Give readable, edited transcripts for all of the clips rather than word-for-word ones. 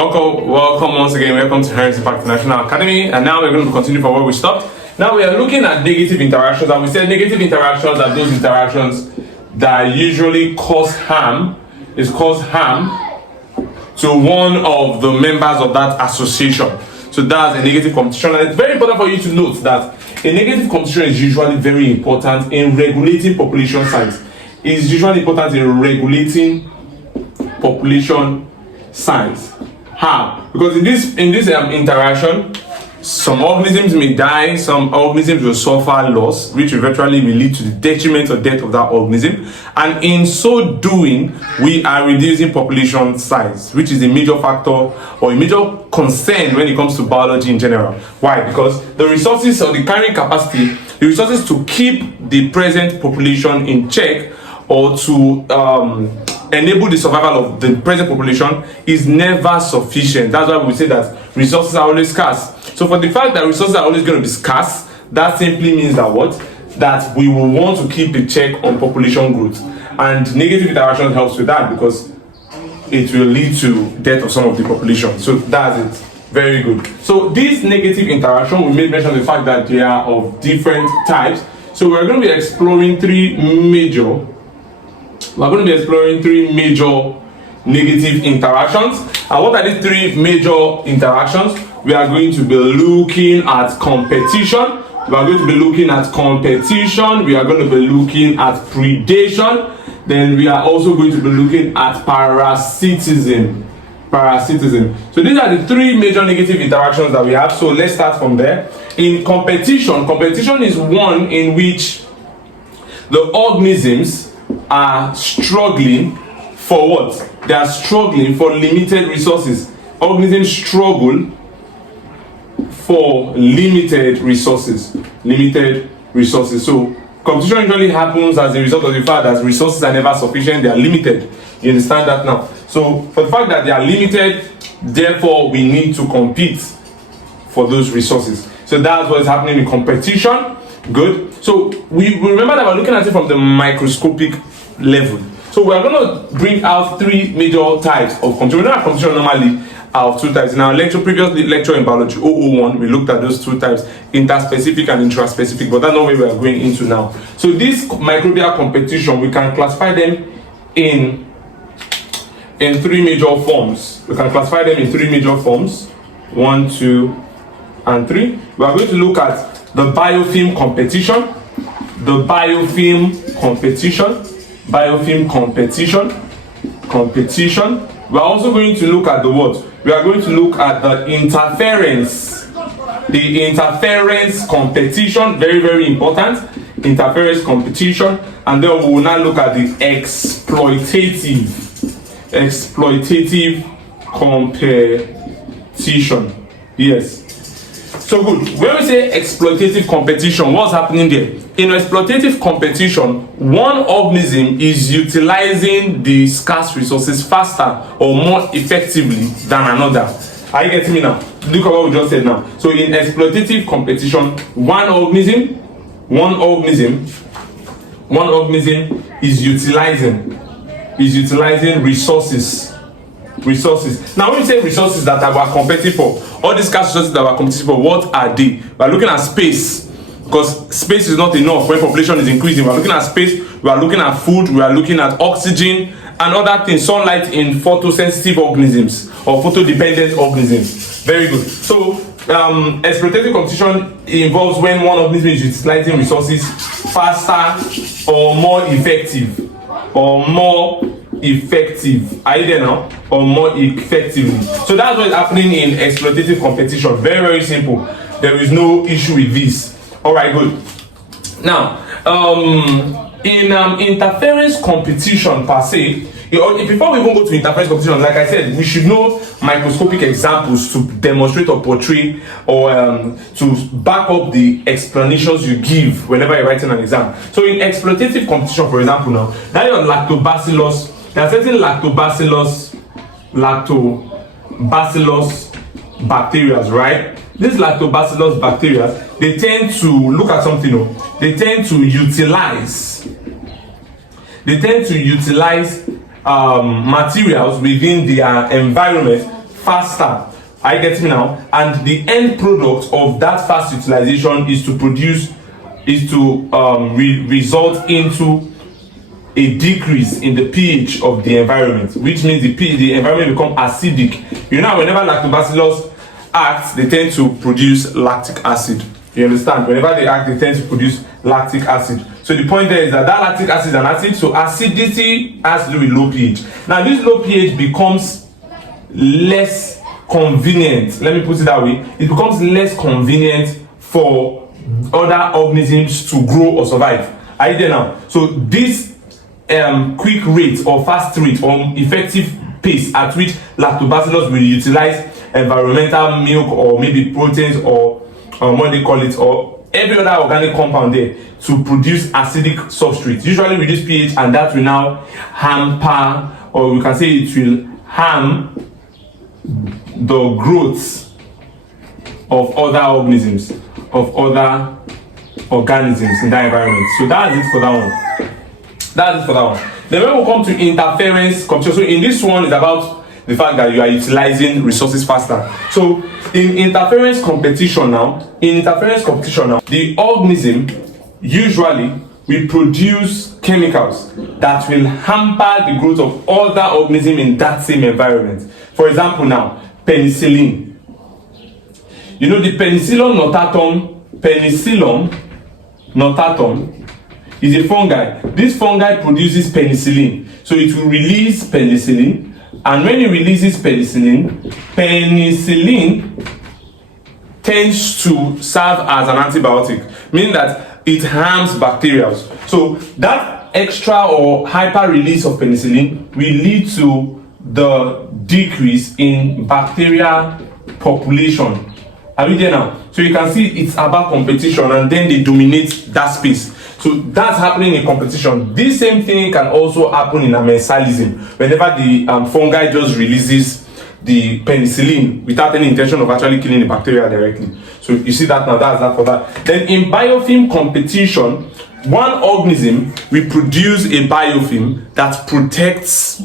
Welcome once again. Welcome to Harris Impact International Academy. And now we're going to continue from where we stopped. Now we are looking at negative interactions, and we said negative interactions are those interactions that usually cause harm. Cause harm to one of the members of that association. So that's a negative competition, and it's very important for you to note that a negative competition is usually very important in regulating population size. It's usually important in regulating population size. How? Because in this interaction, some organisms may die, some organisms will suffer loss, which eventually will lead to the detriment or death of that organism. And in so doing, we are reducing population size, which is a major factor or a major concern when it comes to biology in general. Why? Because the resources or the carrying capacity, the resources to keep the present population in check or to enable the survival of the present population is never sufficient. That's why we say that resources are always scarce. So for the fact that resources are always going to be scarce, that simply means that what? That we will want to keep a check on population growth. And negative interaction helps with that because it will lead to death of some of the population. So that's it. Very good. So this negative interaction, we made mention of the fact that they are of different types. So we're going to be exploring three major negative interactions. And what are these three major interactions? We are going to be looking at competition. We are going to be looking at competition. We are going to be looking at predation. Then we are also going to be looking at parasitism. So these are the three major negative interactions that we have. So let's start from there. In competition is one in which the organisms are struggling for what? They are struggling for limited resources. Organisms struggle for limited resources. So competition usually happens as a result of the fact that resources are never sufficient, they are limited. You understand that now? So for the fact that they are limited, therefore we need to compete for those resources. So that's what is happening in competition. Good. So we remember that we're looking at it from the microscopic level. So we are going to bring out three major types of competition. We know that competition normally are of two types. In our previous lecture in biology 001, we looked at those two types, interspecific and intraspecific, but that's not what we are going into now. So this microbial competition, we can classify them in three major forms. 1, 2, and 3. We are going to look at the biofilm competition. We are also going to look at the what? We are going to look at the interference. The interference competition, very, very important. Interference competition. And then we will now look at the exploitative competition. Yes. So good. When we say exploitative competition, what's happening there? In exploitative competition, one organism is utilizing the scarce resources faster or more effectively than another. Are you getting me now? Look at what we just said now. So in exploitative competition, one organism is utilizing resources. Now when we say resources that we are competing for, all these scarce resources that we are competing for, what are they? We are looking at space, because space is not enough when population is increasing. We are looking at space, we are looking at food, we are looking at oxygen and other things, sunlight in photosensitive organisms or photodependent organisms. Very good. So exploitative competition involves when one organism is utilizing resources faster or more effective. Are you there now? Or more effectively. So that's what is happening in exploitative competition. Very, very simple. There is no issue with this. All right, good. Now, in interference competition per se, before we even go to interference competition, like I said, we should know microscopic examples to demonstrate or portray or to back up the explanations you give whenever you're writing an exam. So in exploitative competition, for example, now that you're lactobacillus, there are certain lactobacillus bacteria, right? These lactobacillus bacteria, they tend to look at something. They tend to utilize materials within their environment faster. I get me now? And the end product of that fast utilization is to result into a decrease in the pH of the environment, which means the environment become acidic. You know, whenever lactobacillus acts, they tend to produce lactic acid. You understand? Whenever they act, they tend to produce lactic acid. So the point there is that lactic acid is an acid, so acidity has to do with low pH. Now this low pH becomes less convenient, let me put it that way, it becomes less convenient for other organisms to grow or survive. Are you there now? So this quick rate or fast rate or effective pace at which lactobacillus will utilize environmental milk or maybe proteins or what they call it, or every other organic compound there to produce acidic substrate, usually reduce pH, and that will now hamper, or we can say it will harm the growth of other organisms, of other organisms in that environment. So that's it for that one. Then when we come to interference competition, so in this one is about the fact that you are utilizing resources faster. So in interference competition now, the organism usually will produce chemicals that will hamper the growth of other organisms in that same environment. For example now, penicillin. You know, the Penicillium notatum is a fungi. This fungi produces penicillin. So it will release penicillin, and when it releases penicillin tends to serve as an antibiotic, meaning that it harms bacteria. So that extra or hyper release of penicillin will lead to the decrease in bacteria population. Are we there now? So you can see it's about competition, and then they dominate that space. So that's happening in competition. This same thing can also happen in amensalism, whenever the fungi just releases the penicillin without any intention of actually killing the bacteria directly. So you see that now, that's that for that. Then in biofilm competition, one organism will produce a biofilm that protects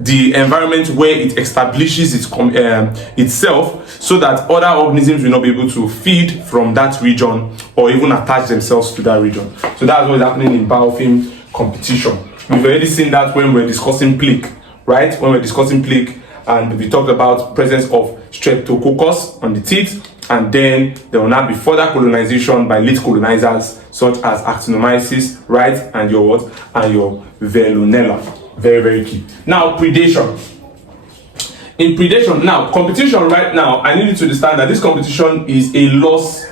the environment where it establishes itself, so that other organisms will not be able to feed from that region or even attach themselves to that region. So that's what is happening in biofilm competition. We've already seen that when we're discussing plague, right? When we're discussing plague, and we talked about presence of streptococcus on the teeth, and then there will now be further colonization by late colonizers such as actinomyces, right? And your what? And your Veillonella. Very, very key. Now, predation. In predation, now, competition right now, I need you to understand that this competition is a loss.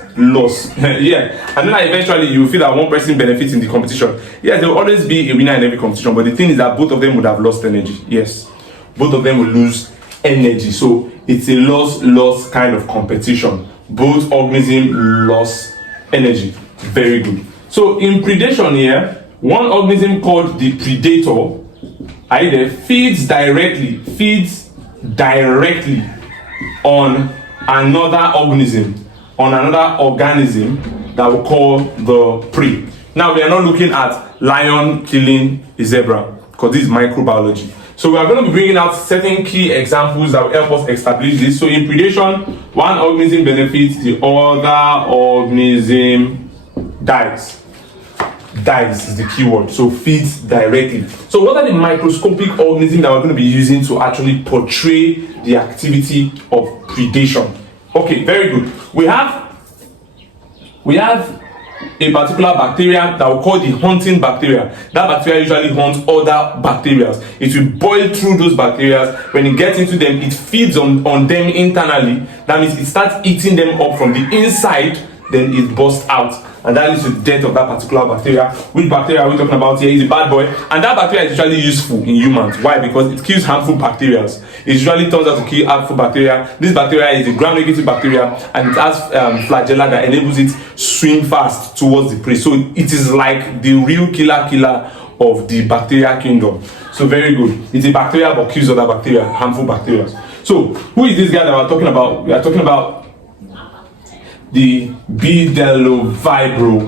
Yeah. And then eventually you will feel that one person benefits in the competition. Yes, there will always be a winner in every competition, but the thing is that both of them would have lost energy. Yes. Both of them will lose energy. So it's a loss kind of competition. Both organisms lost energy. Very good. So in predation here, one organism called the predator either feeds directly on another organism, that we call the prey. Now we are not looking at lion killing a zebra, because this is microbiology. So we are going to be bringing out certain key examples that will help us establish this. So in predation, one organism benefits, the other organism dies. Dies is the key word. So feeds directly. So what are the microscopic organisms that we're going to be using to actually portray the activity of predation? Okay, very good. We have a particular bacteria that we call the hunting bacteria. That bacteria usually hunts other bacteria. It will boil through those bacteria. When it gets into them, it feeds on them internally. That means it starts eating them up from the inside, then it bursts out. And that leads to the death of that particular bacteria. Which bacteria are we talking about here? Is a bad boy. And that bacteria is usually useful in humans. Why? Because it kills harmful bacteria. It usually turns out to kill harmful bacteria. This bacteria is a gram-negative bacteria, and it has flagella that enables it swim fast towards the prey. So it is like the real killer of the bacteria kingdom. So very good. It's a bacteria but kills other bacteria, harmful bacteria. So who is this guy that we're talking about? We are talking about the Bdellovibro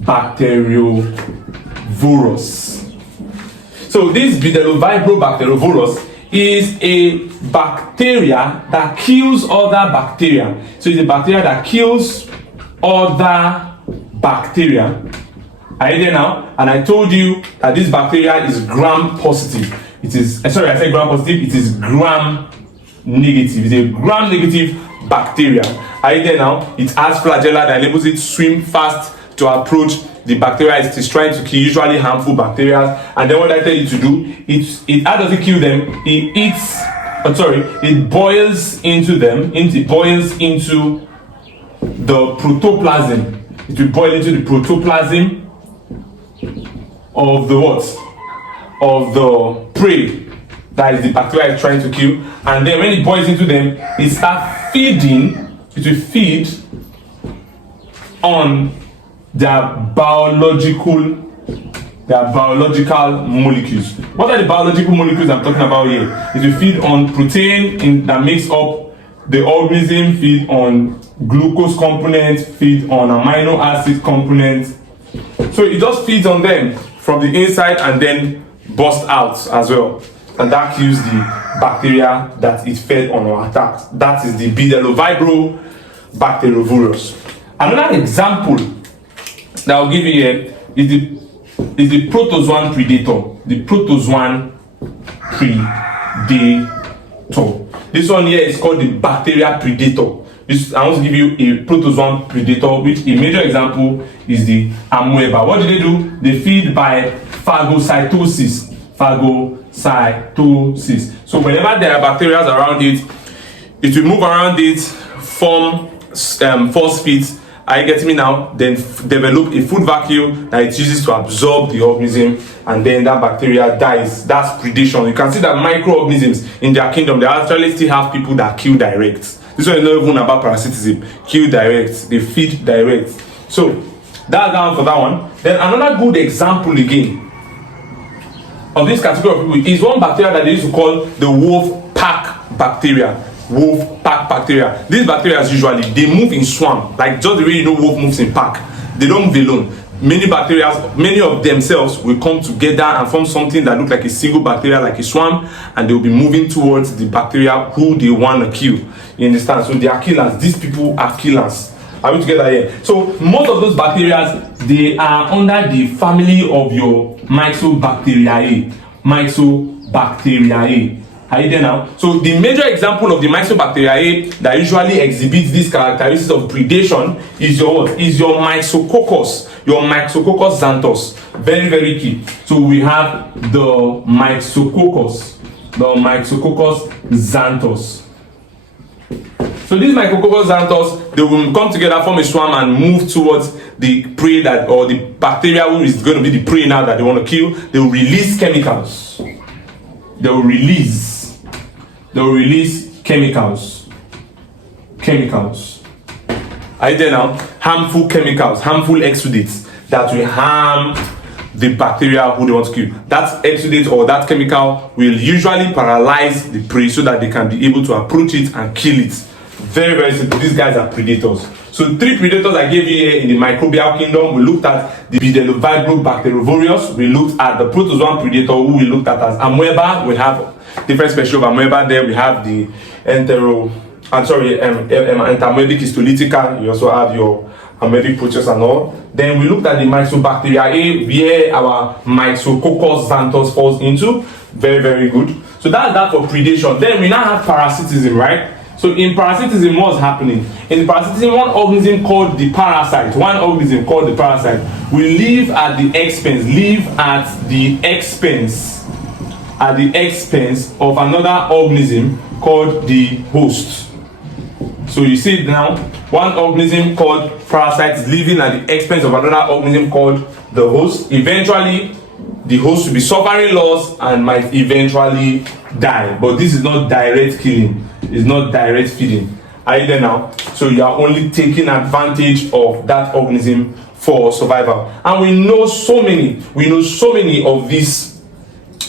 bacteriovorus. So this Bdellovibro bacteriovorus is a bacteria that kills other bacteria. So it's a bacteria that kills other bacteria. Are you there now? And I told you that this bacteria is gram positive. It is, sorry, I said gram positive, it is gram negative. It's a gram negative bacteria. Are you there now? It has flagella that enables it to swim fast to approach the bacteria it is trying to kill, usually harmful bacteria. And then what I tell you to do, how does it kill them? It boils into them, it boils into the protoplasm. It will boil into the protoplasm of the what? Of the prey that is the bacteria is trying to kill. And then when it boils into them, it starts feeding, it will feed on their biological molecules. What are the biological molecules I'm talking about here? It will feed on protein that makes up the organism, feed on glucose components, feed on amino acid components. So it just feeds on them from the inside and then bursts out as well. And that kills the bacteria that it fed on or attacked. That is the Bedelovibrio bacteriovirus. Another example that I'll give you here is the protozoan predator. The protozoan predator. This one here is called the bacteria predator. I want to give you a protozoan predator, which a major example is the amoeba. What do? They feed by phagocytosis. So whenever there are bacteria around it, it will move around it, form force feeds. Are you getting me now? Then develop a food vacuum that it uses to absorb the organism, and then that bacteria dies. That's predation. You can see that microorganisms in their kingdom, they actually still have people that kill direct. This one is not even about parasitism. Kill direct. They feed direct. So that's down for that one. Then another good example again of this category of people is one bacteria that they used to call the wolf pack bacteria. Wolf pack bacteria. These bacteria usually they move in swarm, like just the way you know wolf moves in pack. They don't move alone. Many bacteria, many of themselves will come together and form something that looks like a single bacteria, like a swarm, and they will be moving towards the bacteria who they want to kill. You understand? So they are killers. These people are killers. Are we together here? So most of those bacteria, they are under the family of your Mycobacteriaceae. Mycobacteriaceae. Are you there now? So the major example of the Mycobacteriaceae that usually exhibits these characteristics of predation is your what? Is your Mycococcus, your Mycococcus xanthus. Very, very key. So we have the Mycococcus xanthus. So these Mycococcus xanthus, they will come together, form a swarm, and move towards the prey that, or the bacteria who is going to be the prey now that they want to kill. They will release chemicals. They will release chemicals. Are you there now? Harmful chemicals, harmful exudates that will harm the bacteria who they want to kill. That exudate or that chemical will usually paralyze the prey so that they can be able to approach it and kill it. Very, very simple. These guys are predators. So 3 predators I gave you here in the microbial kingdom. We looked at the Bedelovibrio bacteriovirus. We looked at the protozoan predator, who we looked at as amoeba. We have different species of amoeba there. We have the entamoebic histolytica. You also have your amoebic proteus and all. Then we looked at the Mycobacteriaceae, where our Mycococcus xanthus falls into. Very, very good. So that's that for predation. Then we now have parasitism, right? So in parasitism, what's happening? In parasitism, one organism called the parasite will live at the expense of another organism called the host. So you see now, one organism called parasite is living at the expense of another organism called the host. Eventually, the host will be suffering loss and might eventually die. But this is not direct killing. It's not direct feeding. Are you there now? So you are only taking advantage of that organism for survival. And we know so many of these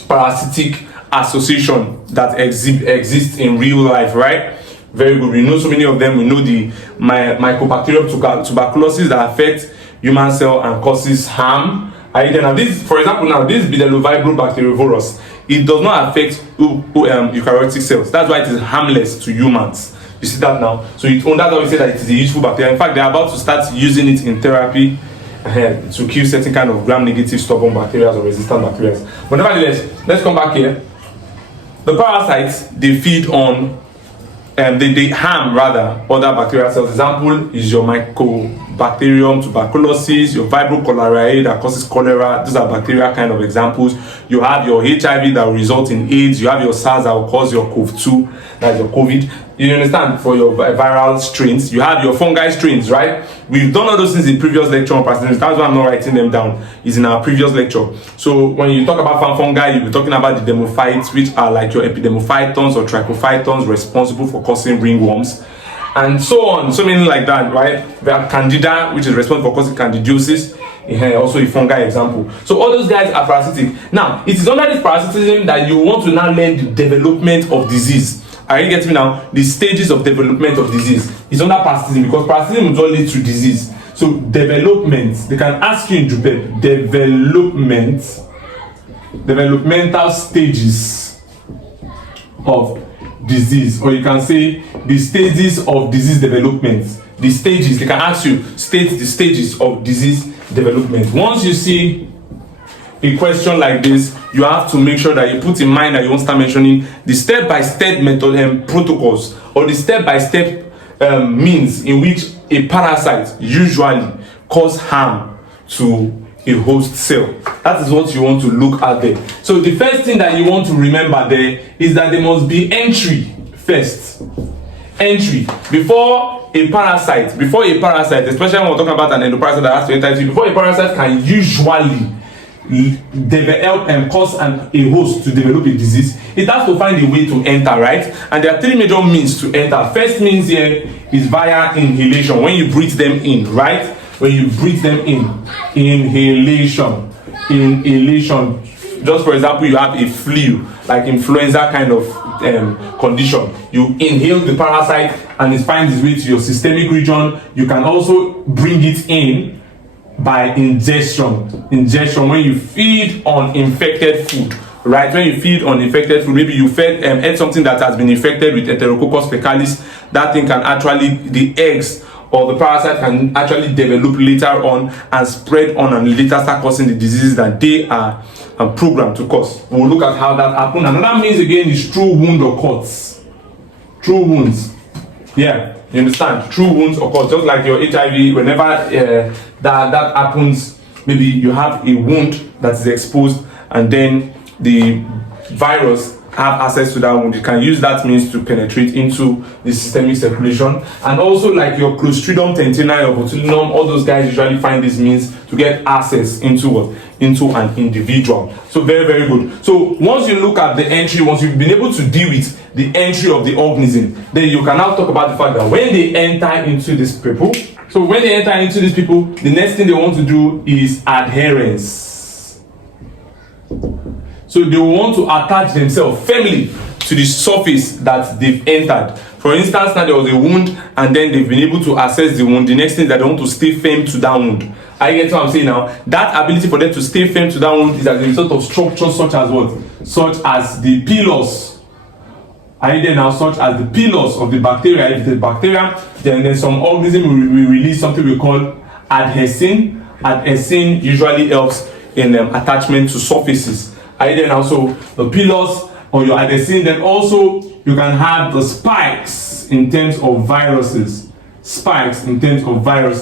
parasitic associations that exist in real life, right? Very good. We know so many of them. We know the Mycobacterium tuberculosis that affects human cell and causes harm. Now this, for example, now this Bdellovibrio bacteriovirus, it does not affect eukaryotic cells. That's why it is harmless to humans. You see that now? So that's why we say that it is a useful bacteria. In fact, they are about to start using it in therapy to kill certain kind of gram-negative stubborn bacteria or resistant bacteria. But nevertheless, let's come back here. The parasites, they feed on, they harm rather other bacterial cells. Example is your Mycobacterium tuberculosis, your Vibrio cholerae that causes cholera. These are bacterial kind of examples. You have your HIV that will result in AIDS. You have your SARS that will cause your COVID-2, that's your COVID. You understand? For your viral strains. You have your fungi strains, right? We've done all those things in previous lecture on parasitism. That's why I'm not writing them down. It's in our previous lecture. So when you talk about fungi, you'll be talking about the demophytes, which are like your epidemophytons or trichophytons responsible for causing ringworms. And so on, so many like that, right? We have Candida, which is responsible for causing candidiosis, also a fungi example. So all those guys are parasitic. Now, it is under this parasitism that you want to now learn the development of disease. Are you getting me now? The stages of development of disease is under parasitism, because parasitism will not lead to disease. So development, they can ask you in Jupeb, developmental stages of disease, or you can say the stages of disease development. The stages, they can ask you, state the stages of disease development. Once you see a question like this, you have to make sure that you put in mind that you won't start mentioning the step-by-step method protocols, or the step-by-step means in which a parasite usually cause harm to a host cell. That is what you want to look at there. So the first thing that you want to remember there is that there must be entry first. Entry. Before a parasite, especially when we're talking about an endoparasite that has to enter into, before a parasite can usually develop and cause a host to develop a disease, it has to find a way to enter, right? And there are three major means to enter. First means here is via inhalation, when you breathe them in, right? When you breathe them in, inhalation. Just for example, you have a flu, like influenza kind of condition. You inhale the parasite and it finds its way to your systemic region. You can also bring it in by ingestion. When you feed on infected food, right? When you feed on infected food, maybe you ate something that has been infected with Enterococcus fecalis. That thing can actually, the eggs or the parasite can actually develop later on and spread on and later start causing the diseases that they are programmed to cause. We'll look at how that happens. Another means again is through wound or cuts. Through wounds. Yeah, you understand? Through wounds or cuts. Just like your HIV, whenever that happens, maybe you have a wound that is exposed and then the virus have access to that wound. You can use that means to penetrate into the systemic circulation. And also like your Clostridium tetani or botulinum, all those guys usually find this means to get access into what? Into an individual. So very, very good. So once you look at the entry, once you've been able to deal with the entry of the organism, then you can now talk about the fact that when they enter into these people, the next thing they want to do is adherence. So they want to attach themselves firmly to the surface that they've entered. For instance, now there was a wound and then they've been able to access the wound. The next thing is that they want to stay firm to that wound. I get what I'm saying now. That ability for them to stay firm to that wound is as a result of structures such as what? Such as the pillars. Such as the pillars of the bacteria. If the bacteria, then some organism will release something we call adhesin. Adhesin usually helps in attachment to surfaces. Also the pillars or your adhesin. Then also you can have the spikes in terms of viruses.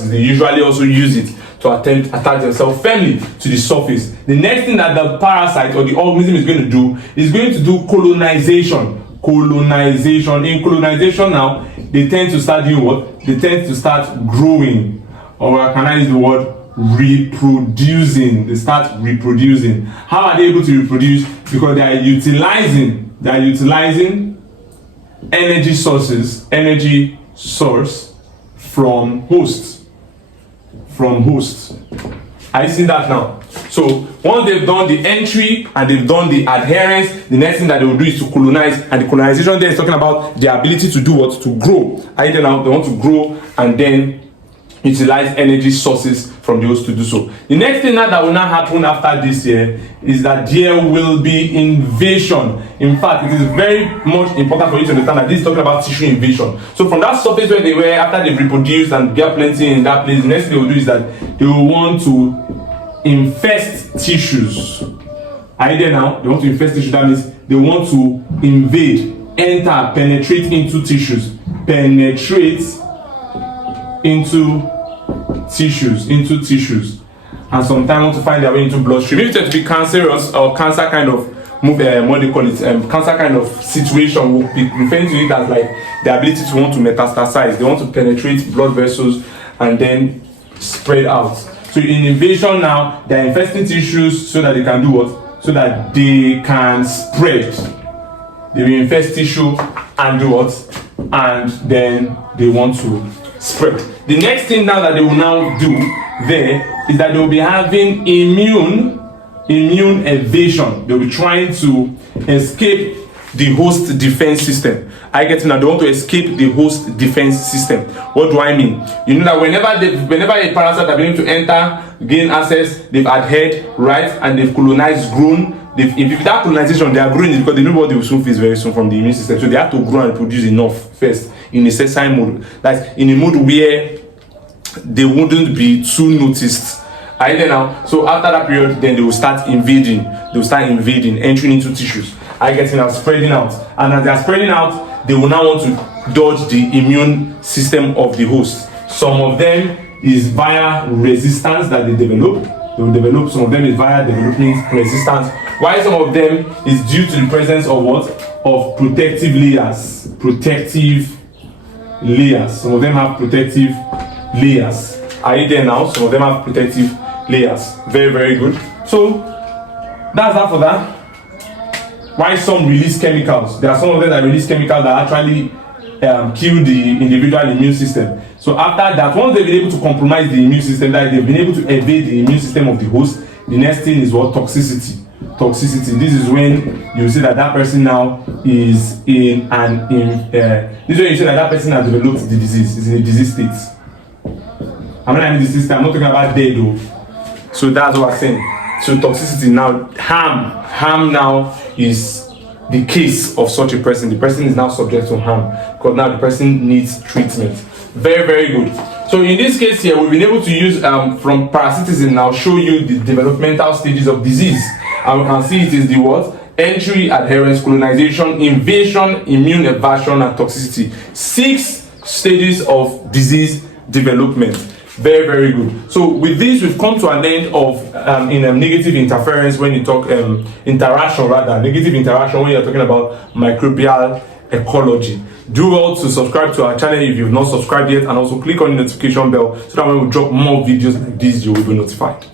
They usually also use it to attach themselves firmly to the surface. The next thing that the parasite or the organism is going to do is going to do colonization. In colonization now, they tend to start doing what? They tend to start growing, or can I use the word reproducing? They start reproducing. How are they able to reproduce? Because they are utilizing energy source from hosts. Are you seeing that now? So once they've done the entry and they've done the adherence, the next thing that they will do is to colonize. And the colonization there is talking about the ability to do what? To grow. They want to grow and then utilize energy sources from the host to do so. The next thing now that will now happen after this year is that there will be invasion. In fact, it is very much important for you to understand that this is talking about tissue invasion. So from that surface where they were, after they've reproduced and get plenty in that place, the next thing they will do is that they will want to infest tissues. Are you there now? They want to infest tissues. That means they want to invade, enter, penetrate into tissues. Penetrate into tissues, and sometimes want to find their way into bloodstream. If it's to be cancerous or cancer kind of what they call it, cancer kind of situation, we'll be referring to it as like the ability to want to metastasize. They want to penetrate blood vessels and then spread out. So in invasion now, they're infesting tissues so that they can do what? So that they can spread. They will infest tissue and do what? And then they want to spread. The next thing now that they will now do there is that they will be having immune evasion. They'll be trying to escape the host defense system. I get it now. They want to escape the host defense system. What do I mean? You know that whenever a parasite have been able to enter, gain access, they've adhered, right, and they've colonized, grown. If that colonization, they are growing because they know what they will soon face very soon from the immune system. So they have to grow and produce enough first in a sessile mode, like in a mode where they wouldn't be too noticed. Either now, so after that period, then they will start invading. They will start invading, entering into tissues. I get it now, spreading out, and as they are spreading out, they will now want to dodge the immune system of the host. Some of them is via resistance that they develop. They will develop. Some of them is via developing resistance. While some of them is due to the presence of what? Of protective layers. Protective layers. Some of them have protective layers. Are you there now? Some of them have protective layers. Very, very good. So that's that for that. Why some release chemicals? There are some of them that release chemicals that actually kill the individual immune system. So after that, once they've been able to compromise the immune system, that they've been able to evade the immune system of the host, the next thing is what? Toxicity. Toxicity. This is when you see that person now is in an this is when you see that person has developed the disease, is in a disease state. I'm not in disease state, I'm not talking about dead though. So that's what I'm saying. So toxicity now, harm now is the case of such a person. The person is now subject to harm because now the person needs treatment. Very, very good. So in this case here, we've been able to use from parasitism now show you the developmental stages of disease. And we can see it is the what? Entry, adherence, colonization, invasion, immune evasion, and toxicity. 6 stages of disease development. Very, very good. So with this, we've come to an end of negative interference when you talk interaction rather. Negative interaction when you're talking about microbial ecology. Do well to subscribe to our channel if you've not subscribed yet, and also click on the notification bell so that when we drop more videos like this, you will be notified.